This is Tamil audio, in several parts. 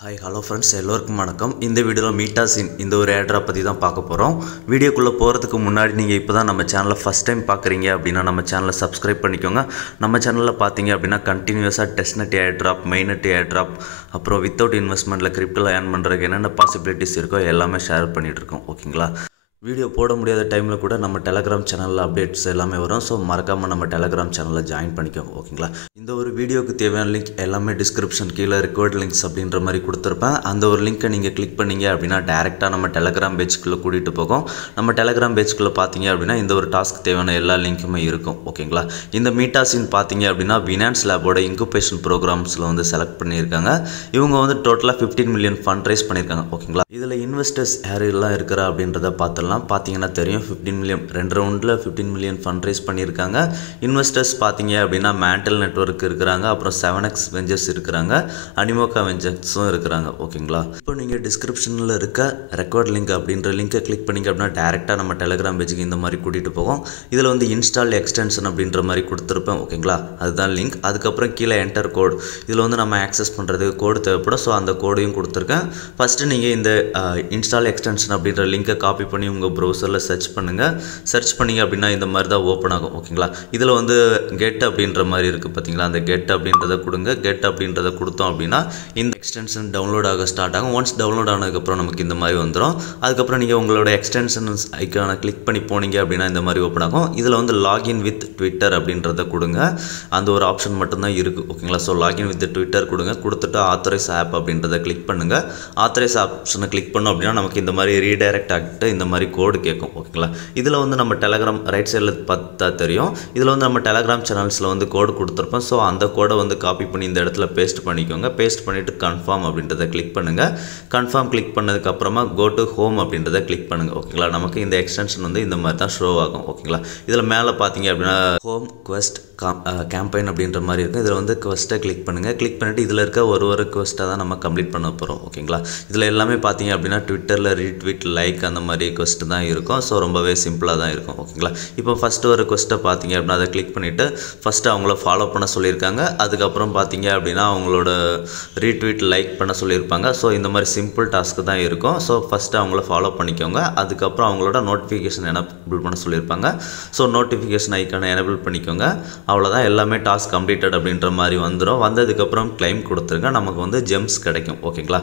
ஹாய் ஹலோ ஃப்ரெண்ட்ஸ், எல்லோருக்கும் வணக்கம். இந்த வீடியோவில் மீட்டாசின் இந்த ஒரு ஏர்ட்ராப் பற்றி தான் பார்க்க போகிறோம். வீடியோக்குள்ளே போகிறதுக்கு முன்னாடி நீங்கள் இப்போ தான் நம்ம சேனலை ஃபஸ்ட் டைம் பார்க்குறீங்க அப்படின்னா நம்ம சேனலை சப்ஸ்கிரைப் பண்ணிக்கோங்க. நம்ம சேனலில் பார்த்தீங்க அப்படின்னா கண்டினியூஸாக டெஸ்ட்நெட் ஏர்ட்ராப், மெயின்நெட் ஏர்ட்ராப், அப்புறம் வித்தவுட் இன்வெஸ்ட்மெண்ட்டில் கிரிப்டோவில் ஏர்ன் பண்ணுறதுக்கு என்னென்ன பாசிபிலிட்டிஸ் இருக்கோ எல்லாமே ஷேர் பண்ணிகிட்ருக்கோம். ஓகேங்களா? வீடியோ போட முடியாத டைமில் கூட நம்ம டெலகிராம் சேனலில் அப்டேட்ஸ் எல்லாமே வரும். ஸோ மறக்காமல் நம்ம டெலகிராம் சேனலில் ஜாயின் பண்ணிக்கோங்க. ஓகேங்களா? இந்த ஒரு வீடியோக்கு தேவையான லிங்க் எல்லாமே டிஸ்கிரிப்ஷன் கீழே ரெக்கார்ட் லிங்க்ஸ் அப்படின்ற மாதிரி கொடுத்துருப்பேன். அந்த ஒரு லிங்க்கை நீங்கள் கிளிக் பண்ணிங்க அப்படின்னா டேரெக்டாக நம்ம டெலகிராம் பேஜ்க்குள்ளே கூட்டிகிட்டு போகும். நம்ம டெலகிராம் பேஜ்க்குள்ளே பார்த்தீங்க அப்படின்னா இந்த ஒரு டாஸ்க்கு தேவையான எல்லா லிங்க்குமே இருக்கும். ஓகேங்களா? இந்த மீட்டாசின் பார்த்தீங்க அப்படின்னா பினான்ஸ் லேபோட இன்குபேஷன் ப்ரோக்ராம்ஸில் வந்து செலக்ட் பண்ணியிருக்காங்க. இவங்க வந்து டோட்டலாக 15 மில்லியன் ஃபண்ட் ரைஸ் பண்ணியிருக்காங்க. ஓகேங்களா? இதில் இன்வெஸ்டர்ஸ் யாரெல்லாம் இருக்கிறா அப்படின்றத பார்த்துடலாம். பார்த்தீங்கன்னா தெரியும், 15 மில்லியன் 2 ரவுண்டில் 15 மில்லியன் ஃபண்ட் ரைஸ் பண்ணியிருக்காங்க. இன்வெஸ்டர்ஸ் பார்த்தீங்க அப்படின்னா மேண்டல் நெட்வொர்க் இருக்கிறாங்க, அப்புறம் 7X வெஞ்சர்ஸ் இருக்கிறாங்க, அனிமோகா வெஞ்சர்ஸும் இருக்கிறாங்க. ஓகேங்களா? இப்போ நீங்கள் டிஸ்கிரிப்ஷனில் இருக்க ரெக்கார்ட் லிங்க் அப்படின்ற லிங்கை கிளிக் பண்ணிங்க அப்படின்னா டேரெக்டாக நம்ம டெலகிராம் பேஜுக்கு இந்த மாதிரி கூட்டிகிட்டு போகும். இதில் வந்து இன்ஸ்டால் எக்ஸ்டென்ஷன் அப்படின்ற மாதிரி கொடுத்துருப்பேன். ஓகேங்களா? அதுதான் லிங்க். அதுக்கப்புறம் கீழே என்டர் கோட், இதில் வந்து நம்ம ஆக்சஸ் பண்ணுறதுக்கு கோடு தேவைப்படும். ஸோ அந்த கோடையும் கொடுத்துருக்கேன். ஃபஸ்ட்டு நீங்கள் இந்த இன்ஸ்டால் எக்ஸ்டென்ஷன் அப்படின்ற லிங்கை காப்பி பண்ணி உங்கள் ப்ரௌசரில் சர்ச் பண்ணுங்கள். சர்ச் பண்ணிங்க அப்படின்னா இந்த மாதிரி தான் ஓப்பன் ஆகும். ஓகேங்களா? இதில் வந்து கெட் அப்படின்ற மாதிரி இருக்குது பார்த்தீங்களா? அந்த கெட் அப்படின்றத கொடுங்க. கெட் அப்படின்றத கொடுத்தோம் அப்படின்னா இந்த எக்ஸ்டென்ஷன் டவுன்லோட் ஆக ஸ்டார்ட் ஆகும். ஒன்ஸ் டவுன்லோட் ஆனதுக்கப்புறம் நமக்கு இந்த மாதிரி வந்துடும். அதுக்கப்புறம் நீங்கள் உங்களோட எக்ஸ்டென்ஷன்ஸ் ஐக்கானை கிளிக் பண்ணி போனீங்க அப்படின்னா இந்த மாதிரி ஓப்பன் ஆகும். இதில் வந்து லாகின் வித் ட்விட்டர் அப்படின்றத கொடுங்க. அந்த ஒரு ஆப்ஷன் மட்டும்தான் இருக்குது. ஓகேங்களா? ஸோ லாகின் வித் ட்விட்டர் கொடுங்க. கொடுத்துட்டு ஆத்தரைஸ் ஆப் அப்படின்றத கிளிக் பண்ணுங்கள். ஆத்தரைஸ் ஆப்ஷனை கிளிக் பண்ணோம் அப்படின்னா நமக்கு இந்த மாதிரி ரீடைரக்ட் ஆகிட்டு இந்த மாதிரி கோடு கேட்கும். ஓகேங்களா? இதில் வந்து நம்ம டெலகிராம் ரைட் சைடில் பார்த்தா தெரியும். இதில் வந்து நம்ம டெலகிராம் சேனல்ஸில் வந்து கோடு கொடுத்துருப்போம். ஸோ அந்த கோடை வந்து காப்பி பண்ணி இந்த இடத்துல பேஸ்ட் பண்ணிக்கோங்க. பேஸ்ட் பண்ணிவிட்டு கன்ஃபார்ம் அப்படின்றத கிளிக் பண்ணுங்கள். கன்ஃபார்ம் கிளிக் பண்ணதுக்கப்புறமா கோ டு ஹோம் அப்படின்றத கிளிக் பண்ணுங்கள். ஓகேங்களா? நமக்கு இந்த எக்ஸ்டென்ஷன் வந்து இந்த மாதிரி தான் ஷோ ஆகும். ஓகேங்களா? இதில் மேலே பார்த்தீங்க அப்படின்னா ஹோம் குவெஸ்ட் கேம்பெயின் அப்படின்ற மாதிரி இருக்கும். இதில் வந்து குவெஸ்ட்டை கிளிக் பண்ணுங்கள். கிளிக் பண்ணிவிட்டு இதில் இருக்க ஒரு குவெஸ்ட்டாக தான் நம்ம கம்ப்ளீட் பண்ண போகிறோம். ஓகேங்களா? இதில் எல்லாமே பார்த்தீங்க அப்படின்னா ட்விட்டரில் ரீட்வீட், லைக் அந்த மாதிரி குவெஸ்ட் தான் இருக்கும். ஸோ ரொம்பவே சிம்பிளாக தான் இருக்கும். ஓகேங்களா? இப்போ ஃபஸ்ட்டு ஒரு குவெஸ்ட்டை பார்த்தீங்க அப்படின்னா அதை கிளிக் பண்ணிவிட்டு ஃபஸ்ட்டு அவங்கள ஃபாலோ பண்ண சொல்லியிருக்காங்க. அதுக்கப்புறம் பார்த்தீங்க அப்படின்னா அவங்களோட ரீட்வீட், லைக் பண்ண சொல்லியிருப்பாங்க. ஸோ இந்த மாதிரி சிம்பிள் டாஸ்க்கு தான் இருக்கும். ஸோ ஃபஸ்ட்டு அவங்கள ஃபாலோ பண்ணிக்கோங்க. அதுக்கப்புறம் அவங்களோட நோட்டிஃபிகேஷன் எனேபிள் பண்ண சொல்லியிருப்பாங்க. ஸோ நோட்டிஃபிகேஷன் ஐக்கானை எனேபிள் பண்ணிக்கோங்க. அவ்வளோதான், எல்லாமே டாஸ்க் கம்ப்ளீட்டட் அப்படின்ற மாதிரி வந்துடும். வந்ததுக்கப்புறம் கிளைம் கொடுத்துருங்க. நமக்கு வந்து ஜெம்ஸ் கிடைக்கும். ஓகேங்களா?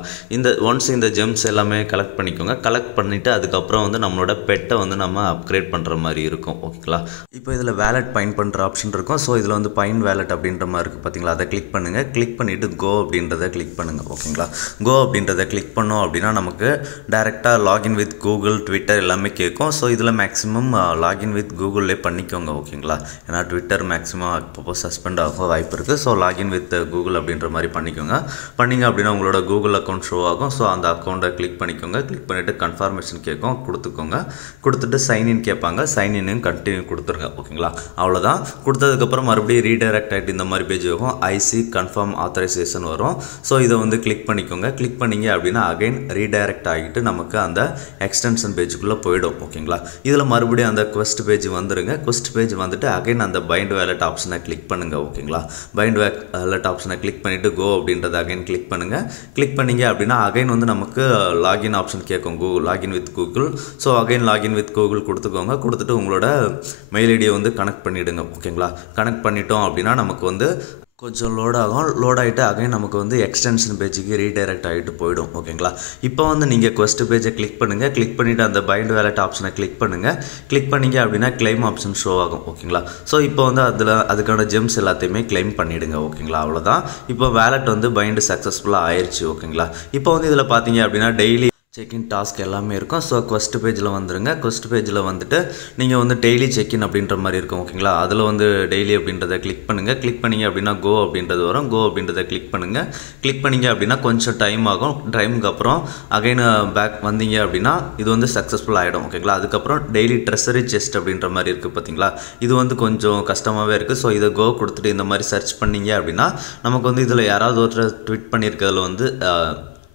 ஒன்ஸ் இந்த ஜெம்ஸ் எல்லாமே கலெக்ட் பண்ணிக்கோங்க. கலெக்ட் பண்ணிவிட்டு அதுக்கப்புறம் வந்து நம்மளோட பெட்டை வந்து நம்ம அப்கிரேட் பண்ணுற மாதிரி இருக்கும். ஓகேங்களா? இப்போ இதில் வேலட் பைன் பண்ணுற ஆப்ஷன் இருக்கும். ஸோ இதில் வந்து பைன் வேலட் அப்படின்ற மாதிரி இருக்குது பார்த்தீங்களா? அதை கிளிக் பண்ணுங்கள். கிளிக் பண்ணிவிட்டு கோ அப்படின்றத கிளிக் பண்ணுங்கள். ஓகேங்களா? கோ அப்படின்றத கிளிக் பண்ணோம் அப்படின்னா நமக்கு டேரெக்டாக லாகின் வித் கூகுள், ட்விட்டர் எல்லாமே கேட்கும். ஸோ இதில் மேக்ஸிமம் லாகின் வித் கூகுள்லே பண்ணிக்கோங்க. ஓகேங்களா? ஏன்னா ட்விட்டர் மேக்ஸிமம் அப்பப்போ சஸ்பெண்ட் ஆக வாய்ப்பு இருக்குது. ஸோ லாகின் வித் கூகுள் அப்படின்ற மாதிரி பண்ணிக்கோங்க. பண்ணிங்க அப்படின்னா உங்களோட கூகுள் அக்கௌண்ட் ஷோ ஆகும். ஸோ அந்த அக்கௌண்ட்டை கிளிக் பண்ணிக்கோங்க. கிளிக் பண்ணிவிட்டு கன்ஃபர்மேஷன் கேட்கும், கொடுத்துக்கோங்க. கொடுத்துட்டு சைன்இன் கேட்பாங்க. சைன்இன்னு கண்டினியூ கொடுத்துருங்க. ஓகேங்களா? அவ்வளோதான். கொடுத்ததுக்கப்புறம் மறுபடியும் ரீடைரக்ட் ஆகிட்டு இந்த மாதிரி பேஜ் வரும். ஐசி கன்ஃபார்ம் ஆத்தரைசேஷன் வரும். ஸோ இதை வந்து கிளிக் பண்ணிக்கோங்க. கிளிக் பண்ணிங்க அப்படின்னா அகைன் ரீடைரக்ட் ஆகிட்டு நமக்கு அந்த எக்ஸ்டென்ஷன் பேஜுக்குள்ளே போயிடும். ஓகேங்களா? இதில் மறுபடியும் அந்த குவெஸ்ட் பேஜ் வந்துடுங்க. குவெஸ்ட் பேஜ் வந்துட்டு அகைன் அந்த பைண்ட் வேலட் ஆப்ஷனை கிளிக் பண்ணுங்கள். ஓகேங்களா? பைண்ட் வேலட் ஆப்ஷனை கிளிக் பண்ணிவிட்டு கோ அப்படின்றத அகைன் கிளிக் பண்ணுங்கள். கிளிக் பண்ணிங்க அப்படின்னா அகைன் வந்து நமக்கு லாகின் ஆப்ஷன் கேட்கும், login with Google. So again login with Google கொடுத்துக்கோங்க. கொடுத்துட்டு உங்களோட மெயில் ஐடியை வந்து கனெக்ட் பண்ணிவிடுங்க. ஓகேங்களா? கனெக்ட் பண்ணிட்டோம் அப்படின்னா நமக்கு வந்து கொஞ்சம் லோட் ஆகும். லோட் ஆகிட்டு அகைன் நமக்கு வந்து எக்ஸ்டென்ஷன் பேஜுக்கு ரீடைரக்ட் ஆகிட்டு போயிடும். ஓகேங்களா? இப்போ வந்து நீங்கள் குவெஸ்ட் பேஜை கிளிக் பண்ணுங்கள். கிளிக் பண்ணிவிட்டு அந்த பைண்ட் வேலட் ஆப்ஷனை கிளிக் பண்ணுங்கள். கிளிக் பண்ணிங்க அப்படின்னா கிளைம் ஆப்ஷன் ஷோ ஆகும். ஓகேங்களா? ஸோ இப்போ வந்து அதுக்கான ஜெம்ஸ் எல்லாத்தையுமே கிளைம் பண்ணிவிடுங்க. ஓகேங்களா? அவ்வளோதான். இப்போ வேலட் வந்து பைண்ட் சக்ஸஸ்ஃபுல்லாக ஆயிடுச்சு. ஓகேங்களா? இப்போ வந்து இதில் பார்த்தீங்க அப்படின்னா டெய்லி செக்இன் டாஸ்க் எல்லாமே இருக்கும். ஸோ குவெஸ்ட் பேஜில் வந்துடுங்க. குவெஸ்ட் பேஜில் வந்துட்டு நீங்கள் வந்து டெய்லி செக்இன் அப்படின்ற மாதிரி இருக்கும். ஓகேங்களா? அதில் வந்து டெய்லி அப்படின்றத கிளிக் பண்ணுங்கள். கிளிக் பண்ணிங்க அப்படின்னா கோ அப்படின்றது வரும். கோ அப்படின்றத கிளிக் பண்ணுங்கள். கிளிக் பண்ணிங்க அப்படின்னா கொஞ்சம் டைம் ஆகும். டைமுக்கு அப்புறம் அகைன் பேக் வந்தீங்க அப்படின்னா இது வந்து சக்ஸஸ்ஃபுல் ஆகிடும். ஓகேங்களா? அதுக்கப்புறம் டெய்லி ட்ரெஸரி செஸ்ட் அப்படின்ற மாதிரி இருக்குது பார்த்தீங்களா? இது வந்து கொஞ்சம் கஷ்டமாகவே இருக்குது. ஸோ இதை கோ கொடுத்துட்டு இந்த மாதிரி சர்ச் பண்ணிங்க அப்படின்னா நமக்கு வந்து இதில் யாராவது ஒருத்தர் ட்வீட் பண்ணியிருக்கிறதுல வந்து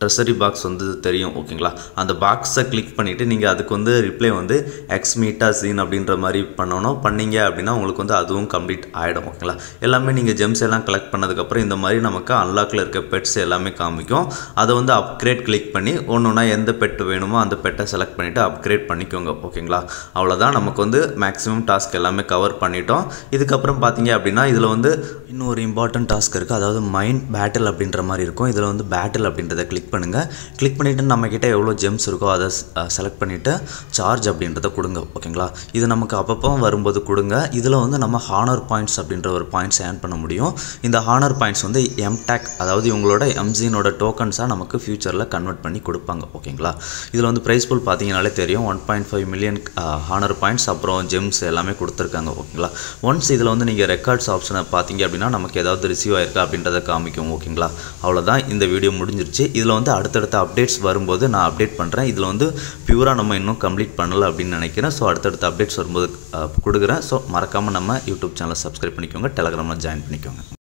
ட்ரெஸரி பாக்ஸ் வந்து தெரியும் ஓகேங்களா. அந்த பாக்ஸை கிளிக் பண்ணிவிட்டு நீங்கள் அதுக்கு வந்து ரிப்ளை வந்து எக்ஸ் மீட்டா சீன் அப்படின்ற மாதிரி பண்ணீங்க அப்படின்னா உங்களுக்கு வந்து அதுவும் கம்ப்ளீட் ஆகிடும் ஓகேங்களா. எல்லாமே நீங்கள் ஜெம்ஸ் எல்லாம் கலெக்ட் பண்ணதுக்கப்புறம் இந்த மாதிரி நமக்கு அன்லாக்கில் இருக்க பெட்ஸ் எல்லாமே காமிக்கும். அதை வந்து அப்கிரேட் கிளிக் பண்ணி ஒன்றுனா எந்த பெட் வேணுமோ அந்த பெட்டை செலக்ட் பண்ணிவிட்டு அப்கிரேட் பண்ணிக்கோங்க ஓகேங்களா. அவ்வளோதான், நமக்கு வந்து மேக்ஸிமம் டாஸ்க் எல்லாமே கவர் பண்ணிட்டோம். இதுக்கப்புறம் பார்த்தீங்க அப்படின்னா இதில் வந்து இன்னும் ஒரு இம்பார்ட்டன்ட் டாஸ்க் இருக்குது, அதாவது மைண்ட் பேட்டில் அப்படின்ற மாதிரி இருக்கும். இதில் வந்து பேட்டில் அப்படின்றத கிளிக் பண்ணுங்கள். கிளிக் பண்ணிவிட்டு நம்மக்கிட்ட எவ்வளோ ஜெம்ஸ் இருக்கோ அதை செலக்ட் பண்ணிவிட்டு சார்ஜ் அப்படின்றத கொடுங்க ஓகேங்களா. இது நமக்கு அப்பப்போ வரும்போது கொடுங்க. இதில் வந்து நம்ம ஹானர் பாயிண்ட்ஸ் அப்படின்ற ஒரு பாயிண்ட்ஸ் ஏர்ன் பண்ண முடியும். இந்த ஹானர் பாயிண்ட்ஸ் வந்து எம்டாக், அதாவது இவங்களோட எம்ஜினோட டோக்கன்ஸாக நமக்கு ஃபியூச்சரில் கன்வெர்ட் பண்ணி கொடுப்பாங்க ஓகேங்களா. இதில் வந்து ப்ரைஸ் பூல் பார்த்தீங்கனாலே தெரியும், 1.5 மில்லியன் ஹானர் பாயிண்ட்ஸ் அப்புறம் ஜெம்ஸ் எல்லாமே கொடுத்துருக்காங்க ஓகேங்களா. ஒன்ஸ் இதில் வந்து நீங்கள் ரெக்கார்ட்ஸ் ஆப்ஷனை பார்த்தீங்க அப்படின்னா நமக்கு ஏதாவது ரிசீவ் ஆயிருக்கா அப்படின்றத காமிக்கும் ஓகேங்களா. அவ்வளோதான், இந்த வீடியோ முடிஞ்சிருச்சு. இதில் வந்து அடுத்தடுத்த அப்டேட்ஸ் வரும்போது நான் அப்டேட் பண்ணுறேன். இதில் வந்து பியூராக நம்ம இன்னும் கம்ப்ளீட் பண்ணலை அப்படின்னு நினைக்கிறேன். ஸோ அடுத்தடுத்த அப்டேட்ஸ் வரும்போது கொடுக்குறேன். ஸோ மறக்காமல் நம்ம யூடியூப் சேனலை சப்ஸ்கிரைப் பண்ணிக்கோங்க, டெலகிராமில் ஜாயின் பண்ணிக்கோங்க.